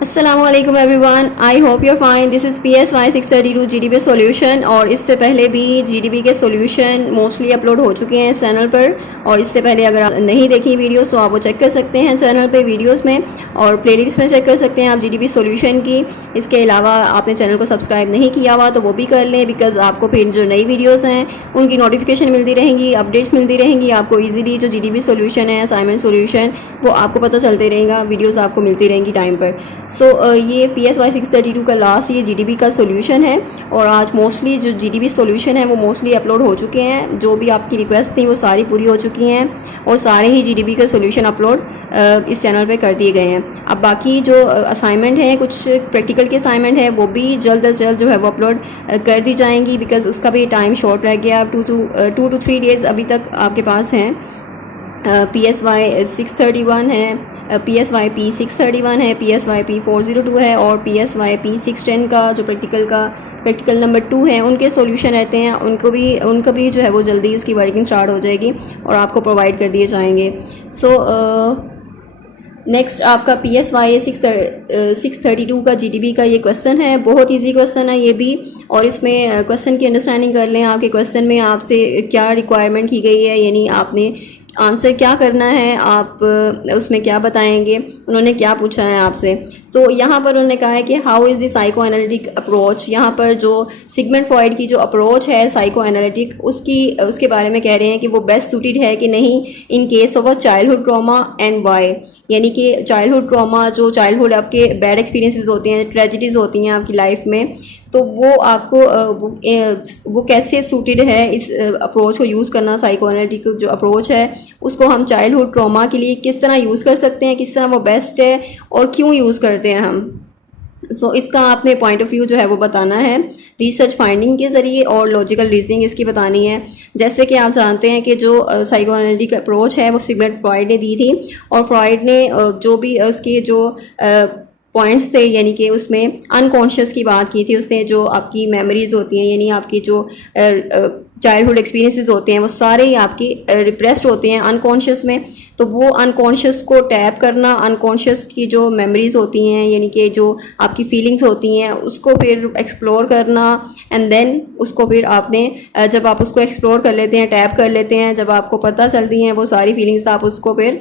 अस्सलाम वालेकुम everyone, I hope you're fine. This is PSY 632 GDP solution. और इससे पहले भी GDP के सॉल्यूशन मोस्टली अपलोड हो चुके हैं इस चैनल पर। और इससे पहले अगर आप नहीं देखी वीडियोस तो आप वो चेक कर सकते हैं चैनल पे वीडियोस में, और प्लेलिस्ट में चेक कर सकते हैं आप GDP सॉल्यूशन की। इसके अलावा आपने चैनल को सब्सक्राइब नहीं किया हुआ तो वो भी कर लें, बिकॉज आपको फिर जो नई वीडियोज़ हैं उनकी नोटिफिकेशन मिलती रहेंगी, अपडेट्स मिलती रहेंगी आपको ईजिली। जो GDP सॉल्यूशन है, असाइनमेंट सॉल्यूशन, वो आपको पता चलते रहेगा, वीडियोज़ आपको मिलती रहेंगी टाइम पर। ये PSY 632 का लास्ट ये GDP का सोल्यूशन है। और आज मोस्टली जो GDP सोल्यूशन है वो मोस्टली अपलोड हो चुके हैं। जो भी आपकी रिक्वेस्ट थी वो सारी पूरी हो चुकी हैं, और सारे ही GDP के सोल्यूशन अपलोड इस चैनल पे कर दिए गए हैं। अब बाकी जो असाइनमेंट है, कुछ प्रैक्टिकल के असाइनमेंट है, वो भी जल्द अज जल्द जो है वो अपलोड कर दी जाएंगी, बिकॉज उसका भी टाइम शॉर्ट रह गया। 2 to 3 डेज़ अभी तक आपके पास हैं। PSY 631 है, PSY P631 है, PSY P402 है, और PSY P610 का जो प्रैक्टिकल नंबर 2 है उनके सॉल्यूशन रहते हैं। उनका भी जो है वो जल्दी उसकी वर्किंग स्टार्ट हो जाएगी और आपको प्रोवाइड कर दिए जाएंगे। नेक्स्ट आपका PSY 632 का GDP का ये क्वेश्चन है। बहुत इजी क्वेश्चन है ये भी, और इसमें क्वेश्चन की अंडरस्टैंडिंग कर लें। आपके क्वेश्चन में आपसे क्या रिक्वायरमेंट की गई है, यानी आपने आंसर क्या करना है, आप उसमें क्या बताएंगे, उन्होंने क्या पूछा है आपसे। यहाँ पर उन्होंने कहा है कि how is the psycho analytic approach. यहाँ पर जो सिगमंड फ्रॉइड की जो अप्रोच है साइको एनालिटिक, उसके बारे में कह रहे हैं कि वो बेस्ट सूटेड है कि नहीं in case of a childhood trauma and why. यानी कि चाइल्डहुड ट्रॉमा, जो चाइल्डहुड आपके बैड एक्सपीरियंसेस होते हैं, ट्रेजिडीज़ होती हैं आपकी लाइफ में, तो वो आपको वो कैसे सूटेड है इस अप्रोच को यूज़ करना। साइको एनालिटिक जो अप्रोच है उसको हम चाइल्डहुड ट्रॉमा के लिए किस तरह यूज़ कर सकते हैं, किस तरह वो बेस्ट है और क्यों यूज़ करते हैं हम। इसका आपने पॉइंट ऑफ व्यू जो है वो बताना है रिसर्च फाइंडिंग के ज़रिए, और लॉजिकल रीजनिंग इसकी बतानी है। जैसे कि आप जानते हैं कि जो साइको एनालिटिक अप्रोच है वो सिगमंड फ्रॉइड ने दी थी, और फ्रॉइड ने जो भी उसके जो पॉइंट्स थे, यानी कि उसमें अनकॉन्शियस की बात की थी उसने। जो आपकी मेमोरीज होती हैं, यानी आपकी जो चाइल्डहुड एक्सपीरियंसेस होते हैं, वो सारे ही आपके रिप्रेस्ड होते हैं अनकॉन्शियस में। तो वो अनकॉन्शियस को टैप करना, अनकॉन्शियस की जो मेमोरीज होती हैं, यानी कि जो आपकी फीलिंग्स होती हैं, उसको फिर एक्सप्लोर करना, एंड देन उसको फिर आपने जब आप उसको एक्सप्लोर कर लेते हैं, टैप कर लेते हैं, जब आपको पता चलती हैं वो सारी फीलिंग्स, आप उसको फिर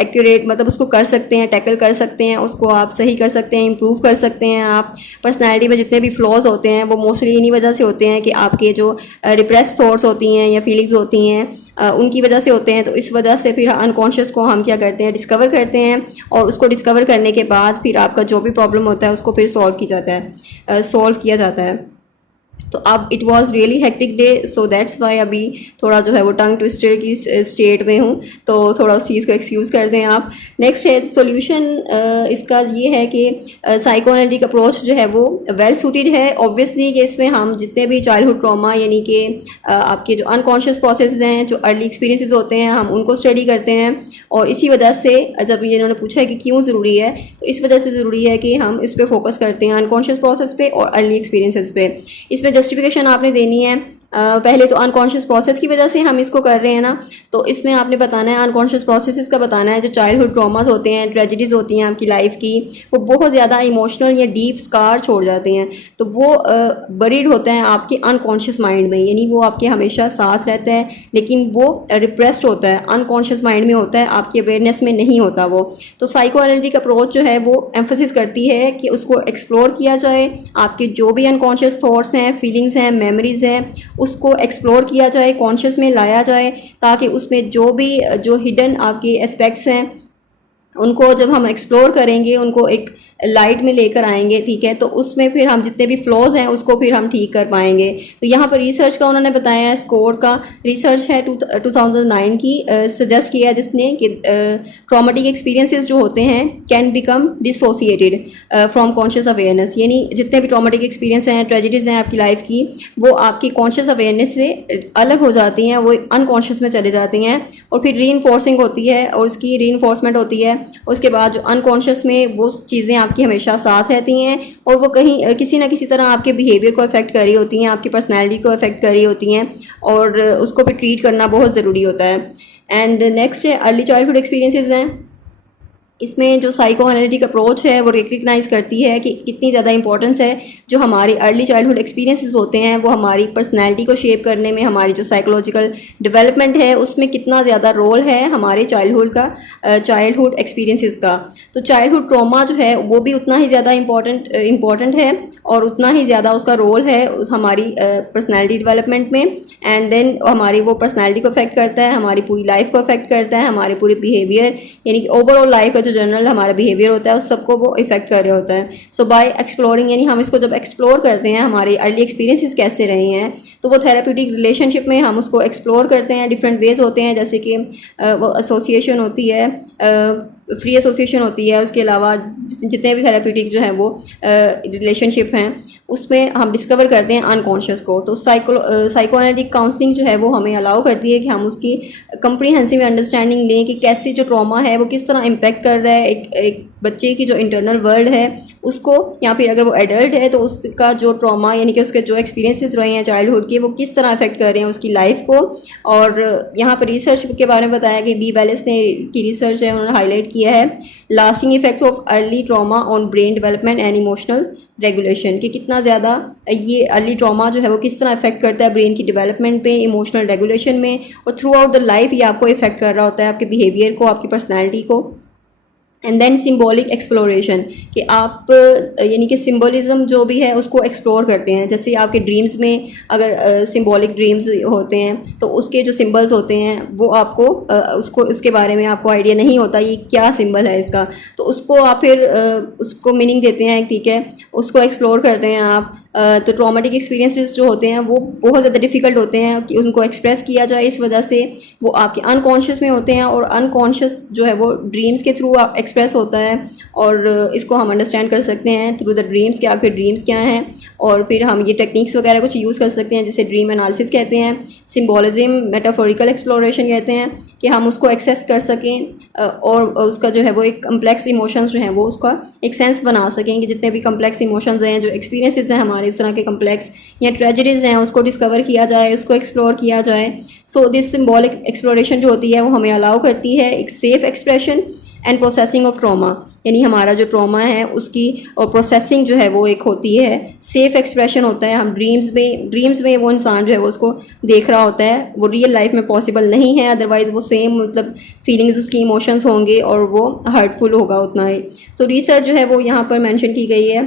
एक्यूरेट मतलब उसको कर सकते हैं, टैकल कर सकते हैं, उसको आप सही कर सकते हैं, इम्प्रूव कर सकते हैं। आप पर्सनैलिटी में जितने भी फ्लॉज होते हैं वो मोस्टली इन्हीं वजह से होते हैं कि आपके जो रिप्रेस थॉट्स होती हैं या फीलिंग्स होती हैं उनकी वजह से होते हैं। तो इस वजह से फिर अनकॉन्शियस को हम क्या करते हैं, डिस्कवर करते हैं, और उसको डिस्कवर करने के बाद फिर आपका जो भी प्रॉब्लम होता है उसको फिर सॉल्व किया जाता है। तो अब it was really hectic day, so that's why अभी थोड़ा जो है वो टंग ट्विस्टर की स्टेट में हूँ, तो थोड़ा उस चीज़ को एक्सक्यूज़ कर दें आप। नेक्स्ट है सोल्यूशन इसका ये है कि साइको एनालिटिक अप्रोच जो है वो वेल सूटेड है ऑब्वियसली, कि इसमें हम जितने भी चाइल्डहुड ट्रॉमा, यानी कि आपके जो अनकॉन्शियस प्रोसेस हैं, जो अर्ली एक्सपीरियंसेस होते हैं, हम उनको स्टडी करते हैं। और इसी वजह से जब इन्होंने पूछा है कि क्यों ज़रूरी है, तो इस वजह से ज़रूरी है कि हम इस पर फोकस करते हैं, अनकॉन्शियस प्रोसेस पे और अर्ली एक्सपीरियंसेस पे। इसमें जस्टिफिकेशन आपने देनी है। पहले तो अनकॉन्शियस प्रोसेस की वजह से हम इसको कर रहे हैं ना, तो इसमें आपने बताना है अनकॉन्शियस प्रोसेसेस का बताना है। जो चाइल्डहुड ट्रॉमास होते हैं, ट्रेजिडीज़ होती हैं आपकी लाइफ की, वो बहुत ज़्यादा इमोशनल या डीप स्कार छोड़ जाते हैं, तो वो बरीड होता है आपके अनकॉन्शियस माइंड में, यानी वो आपके हमेशा साथ रहता है, लेकिन वो रिप्रेस्ड होता है, अनकॉन्शियस माइंड में होता है, आपके अवेयरनेस में नहीं होता वो। तो साइको एनालिटिक अप्रोच जो है वो एम्फोसिस करती है कि उसको एक्सप्लोर किया जाए, आपके जो भी अनकॉन्शियस थॉट्स हैं, फीलिंग्स हैं, मेमोरीज हैं, उसको एक्सप्लोर किया जाए, कॉन्शियस में लाया जाए, ताकि उसमें जो हिडन आपके एस्पेक्ट्स हैं उनको जब हम एक्सप्लोर करेंगे, उनको एक लाइट में लेकर आएंगे, ठीक है, तो उसमें फिर हम जितने भी फ्लॉज हैं उसको फिर हम ठीक कर पाएंगे। तो यहाँ पर रिसर्च का उन्होंने बताया है, स्कोर का रिसर्च है 2009 की, सजेस्ट किया है जिसने कि ट्रॉमेटिक एक्सपीरियंसेस जो होते हैं can become dissociated from conscious awareness, यानी जितने भी ट्रॉमेटिक एक्सपीरियंस हैं, ट्रेजिडीज़ हैं आपकी लाइफ की, वो आपकी कॉन्शियस अवेयरनेस से अलग हो जाती हैं, वो अनकॉन्शियस में चले जाती हैं, और फिर री इन्फोर्सिंग होती है, और उसकी री इन्फोर्समेंट होती है। उसके बाद जो अनकॉन्शियस में वो चीज़ें आपकी हमेशा साथ रहती हैं, और वो कहीं किसी ना किसी तरह आपके बिहेवियर को अफेक्ट कर रही होती हैं, आपकी पर्सनैलिटी को अफेक्ट कर रही होती हैं, और उसको भी ट्रीट करना बहुत ज़रूरी होता है। And next early childhood experiences हैं। इसमें जो साइको एनालिटिक अप्रोच है वो रिकग्नाइज़ करती है कि कितनी ज़्यादा इंपॉर्टेंस है जो हमारे अर्ली चाइल्डहुड एक्सपीरियंसेस होते हैं वो हमारी पर्सनैलिटी को शेप करने में, हमारी जो साइकोलॉजिकल डेवलपमेंट है उसमें कितना ज़्यादा रोल है हमारे चाइल्डहुड एक्सपीरियंसेस का। तो चाइल्डहुड ट्रॉमा जो है वो भी उतना ही ज़्यादा इम्पॉर्टेंट है और उतना ही ज़्यादा उसका रोल है हमारी पर्सनैलिटी डेवलपमेंट में। एंड देन हमारी वो पर्सनैलिटी को अफेक्ट करता है, हमारी पूरी लाइफ को अफेक्ट करता है, हमारे पूरे बिहेवियर यानी कि ओवरऑल लाइफ का जो जनरल हमारा बिहेवियर होता है उस सबको वो इफेक्ट कर रहा होता है। सो बाय एक्सप्लोरिंग यानी हम इसको जब एक्सप्लोर करते हैं हमारे अर्ली एक्सपीरियंसेस कैसे रहे हैं तो वो थेरेप्यूटिक रिलेशनशिप में हम उसको एक्सप्लोर करते हैं। डिफरेंट वेज होते हैं जैसे कि वो एसोसिएशन होती है, फ्री एसोसिएशन होती है, उसके अलावा जितने भी थेरेप्यूटिक जो है वो रिलेशनशिप हैं उसमें हम डिस्कवर करते हैं अनकॉन्शियस को। तो साइको एनालिटिक काउंसलिंग जो है वो हमें अलाउ करती है कि हम उसकी कंप्रीहेंसिव अंडरस्टैंडिंग लें कि कैसे जो ट्रॉमा है वो किस तरह इम्पेक्ट कर रहा है एक बच्चे की जो इंटरनल वर्ल्ड है उसको, या फिर अगर वो एडल्ट है तो उसका जो ट्रॉमा यानी कि उसके जो एक्सपीरियंसेस रहे हैं चाइल्डहुड के वो किस तरह अफेक्ट कर रहे हैं उसकी लाइफ को। और यहाँ पर रिसर्च के बारे में बताया कि डी वेलेस ने की रिसर्च है उन्होंने हाईलाइट किया है lasting effects of early trauma on brain development and emotional regulation, कि कितना ज़्यादा ये अर्ली ट्रॉमा जो है वो किस तरह इफेक्ट करता है ब्रेन की डेवलपमेंट पे, इमोशनल रेगुलेशन में, और थ्रू आउट द लाइफ ये आपको इफेक्ट कर रहा होता है आपके बिहेवियर को, आपकी पर्सनैलिटी को। एंड देन सिम्बॉलिक एक्सप्लोरेशन कि आप यानी कि सिम्बोलिज्म जो भी है उसको एक्सप्लोर करते हैं। जैसे आपके ड्रीम्स में अगर सिम्बॉलिक ड्रीम्स होते हैं तो उसके जो सिंबल्स होते हैं वो आपको उसके बारे में आपको आइडिया नहीं होता ये क्या सिंबल है इसका, तो उसको आप फिर उसको मीनिंग देते हैं, ठीक है, उसको एक्सप्लोर करते हैं आप। तो ट्रॉमेटिक एक्सपीरियंसेस जो होते हैं वो बहुत ज़्यादा डिफ़िकल्ट होते हैं कि उनको एक्सप्रेस किया जाए, इस वजह से वो आपके अनकॉन्शियस में होते हैं और अनकॉन्शियस जो है वो ड्रीम्स के थ्रू एक्सप्रेस होता है। और इसको हम अंडरस्टैंड कर सकते हैं थ्रू द ड्रीम्स कि आपके ड्रीम्स क्या हैं, और फिर हम ये टेक्निक्स वगैरह कुछ यूज़ कर सकते हैं जैसे ड्रीम एनालिसिस कहते हैं, सिम्बोलिज्म, मेटाफोरिकल एक्सप्लोरेशन कहते हैं कि हम उसको एक्सेस कर सकें और उसका जो है वो एक कम्प्लेक्स इमोशंस जो हैं वो उसका एक सेंस बना सकें कि जितने भी कम्प्लेक्स इमोशंस हैं, जो एक्सपीरियंसेस हैं हमारे इस तरह के कम्प्लेक्स या ट्रेजेडीज़ हैं उसको डिस्कवर किया जाए, उसको एक्सप्लोर किया जाए। सो दिस सिम्बॉलिक एक्सप्लोरेशन जो होती है वो हमें अलाउ करती है एक safe expression and processing of trauma, यानी हमारा जो ट्रॉमा है उसकी और प्रोसेसिंग जो है वो एक होती है, सेफ़ एक्सप्रेशन होता है। हम ड्रीम्स में वो इंसान जो है वो उसको देख रहा होता है, वो रियल लाइफ में पॉसिबल नहीं है, अदरवाइज़ वो सेम मतलब फीलिंग्स उसकी इमोशंस होंगे और वो हर्टफुल होगा उतना ही। तो रिसर्च जो है वो यहाँ पर मेंशन की गई है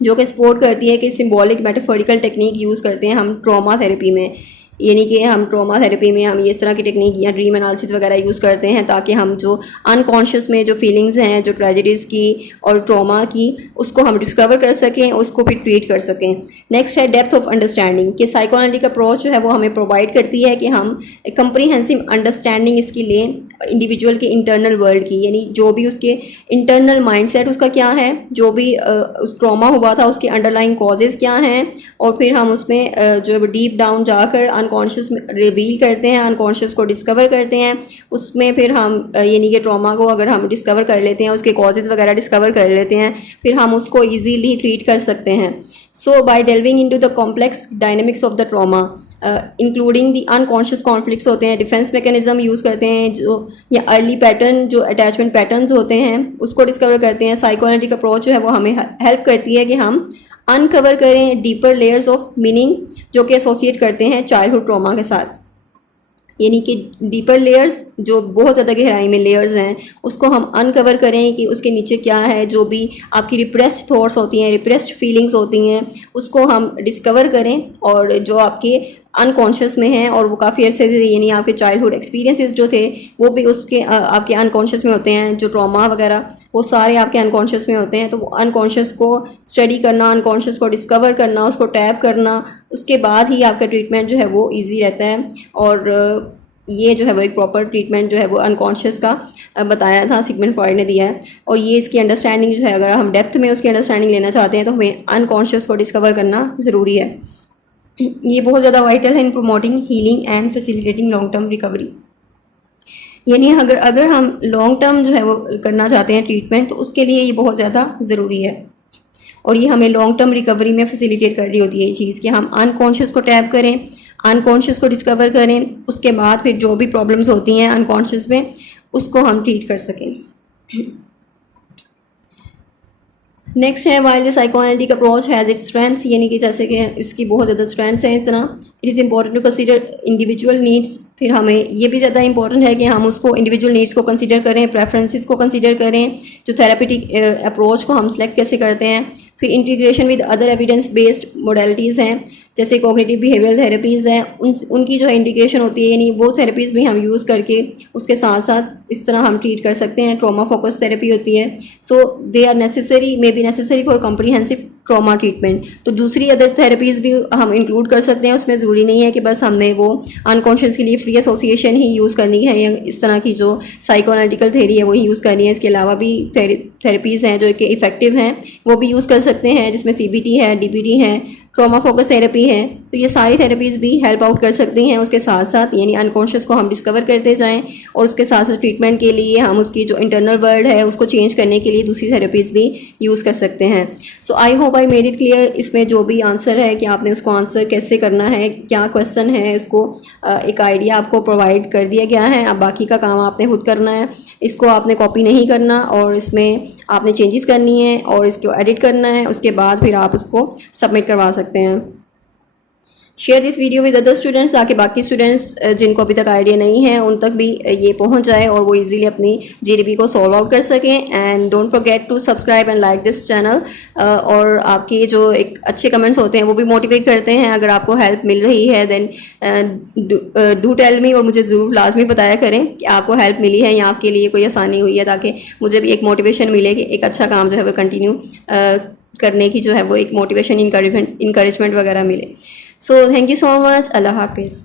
जो कि सपोर्ट करती है कि सिम्बॉलिक मेटाफोरिकल टेक्निक यूज़ करते हैं हम ट्रॉमा थेरेपी में, यानी कि हम ट्रॉमा थेरेपी में हम इस तरह की टेक्निक या ड्रीम एनालिसिस वगैरह यूज़ करते हैं ताकि हम जो अनकॉन्शियस में जो फीलिंग्स हैं, जो ट्रेजेडीज़ की और ट्रॉमा की, उसको हम डिस्कवर कर सकें, उसको फिर ट्रीट कर सकें। नेक्स्ट है डेप्थ ऑफ अंडरस्टैंडिंग कि साइकोएनालिटिक अप्रोच जो है वो हमें प्रोवाइड करती है कि हम कंप्रीहेंसिव अंडरस्टैंडिंग इसकी लें इंडिविजुअल के इंटरनल वर्ल्ड की, यानी जो भी उसके इंटरनल माइंडसेट उसका क्या है, जो भी उस ट्रॉमा हुआ था उसके अंडरलाइंग कॉजेज़ क्या हैं, और फिर हम उसमें जो डीप डाउन जाकर अनकॉन्शियस में रिवील करते हैं, अनकॉन्शियस को डिस्कवर करते हैं। उसमें फिर हम यानी कि ट्रॉमा को अगर हम डिस्कवर कर लेते हैं, उसके कॉजेज़ वगैरह डिस्कवर कर लेते हैं, फिर हम उसको ईजीली ट्रीट कर सकते हैं। So by delving into the complex dynamics of the trauma including the unconscious conflicts होते हैं, डिफेंस मैकेनिज्म यूज़ करते हैं जो या अर्ली पैटर्न जो अटैचमेंट पैटर्न्स होते हैं उसको डिस्कवर करते हैं। साइकोएनालिटिक अप्रोच जो है वो हमें हेल्प करती है कि हम अनकवर करें डीपर लेयर्स ऑफ मीनिंग जो कि एसोसिएट करते हैं चाइल्डहुड ट्रॉमा के साथ, यानी कि डीपर लेयर्स जो बहुत ज़्यादा गहराई में लेयर्स हैं उसको हम अनकवर करें कि उसके नीचे क्या है, जो भी आपकी रिप्रेस्ड थॉट्स होती हैं, रिप्रेस्ड फीलिंग्स होती हैं, उसको हम डिस्कवर करें और जो आपके अनकॉन्शियस में हैं और वो काफ़ी अर्से से यानी आपके चाइल्डहुड एक्सपीरियंसेस जो थे वो भी उसके आपके अनकॉन्शियस में होते हैं, जो ट्रॉमा वगैरह वो सारे आपके अनकॉन्शियस में होते हैं। तो वो अनकॉन्शियस को स्टडी करना, अनकॉन्शियस को डिस्कवर करना, उसको टैप करना, उसके बाद ही आपका ट्रीटमेंट जो है वो ईजी रहता है। और ये जो है वो एक प्रॉपर ट्रीटमेंट जो है वो अनकॉन्शियस का बताया था, सिगमंड फ्रॉइड ने दिया है। और ये इसकी अंडरस्टैंडिंग जो है अगर हम डेप्थ में उसकी अंडरस्टैंडिंग लेना चाहते हैं तो हमें अनकॉन्शियस को डिस्कवर करना ज़रूरी है। ये बहुत ज़्यादा वाइटल है इन promoting healing and facilitating long term recovery, यानी अगर हम लॉन्ग टर्म जो है वो करना चाहते हैं ट्रीटमेंट तो उसके लिए ये बहुत ज़्यादा ज़रूरी है। और ये हमें लॉन्ग टर्म रिकवरी में फैसिलिटेट कर रही होती है ये चीज़ कि हम अनकॉन्शियस को टैप करें, अनकॉन्शियस को डिस्कवर करें, उसके बाद फिर जो भी प्रॉब्लम्स होती हैं अनकॉन्शियस में उसको हम ट्रीट कर सकें। नेक्स्ट है while the psychoanalytic approach has its strengths, यानी कि जैसे कि इसकी बहुत ज़्यादा स्ट्रेंथ्स हैं इस तरह। It is important to consider individual needs, फिर हमें ये भी ज़्यादा इंपॉर्टेंट है कि हम उसको इंडिविजुअल नीड्स को कंसीडर करें, प्रेफरेंसेस को कंसीडर करें, जो थेरेपेटिक अप्रोच को हम सेलेक्ट कैसे करते हैं। फिर integration with other evidence based modalities हैं, जैसे कॉग्निटिव बिहेवियरल थेरेपीज़ हैं, उनकी जो है इंटीग्रेशन होती है, यानी वो थेरेपीज़ भी हम यूज़ करके उसके साथ साथ इस तरह हम ट्रीट कर सकते हैं। ट्रॉमा फोकस थेरेपी होती है, so they are necessary, may be necessary for comprehensive trauma treatment. तो दूसरी अदर थेरेपीज़ भी हम इंक्लूड कर सकते हैं उसमें, ज़रूरी नहीं है कि बस हमने वो अनकॉन्शियस के लिए फ्री एसोसिएशन ही यूज़ करनी है या इस तरह की जो साइकोएनालिटिकल थेरी है वही यूज़ करनी है। इसके अलावा भी थेरेपीज़ हैं जो कि इफ़ेक्टिव हैं, वो भी यूज़ कर सकते हैं, जिसमें CBT है, DBT है, ट्रॉमा फोकस थेरेपी है। तो ये सारी थेरेपीज़ भी हेल्प आउट कर सकती हैं उसके साथ साथ, यानी अनकॉन्शियस को हम डिस्कवर करते जाएं और उसके साथ साथ ट्रीटमेंट के लिए हम उसकी जो इंटरनल वर्ल्ड है उसको चेंज करने के लिए दूसरी थेरेपीज़ भी यूज़ कर सकते हैं। So I hope I made it clear. इसमें जो भी आंसर है कि आपने उसको आंसर कैसे करना है, क्या क्वेश्चन है, इसको एक आइडिया आपको प्रोवाइड कर दिया गया है। अब बाकी का काम आपने खुद करना है, इसको आपने कॉपी नहीं करना और इसमें आपने चेंजेस करनी है और इसको एडिट करना है, उसके बाद फिर आप उसको सबमिट करवा सकते हैं। Share this video with other students, ताकि बाकी स्टूडेंट्स जिनको अभी तक आइडिया नहीं है उन तक भी ये पहुंच जाए और वो इजीली अपनी GDP को सॉल्व आउट कर सकें। And don't forget to subscribe and like this channel. और आपके जो एक अच्छे कमेंट्स होते हैं वो भी मोटिवेट करते हैं। अगर आपको हेल्प मिल रही है देन डू टेल मी, और मुझे ज़रूर लाजमी बताया करें कि आपको हेल्प मिली है या आपके लिए कोई आसानी हुई है, ताकि मुझे भी एक मोटिवेशन मिले कि एक अच्छा काम जो है वो कंटिन्यू करने की जो है वो एक मोटिवेशन, इंकरेजमेंट वगैरह मिले। So thank you so much. Allah Hafiz.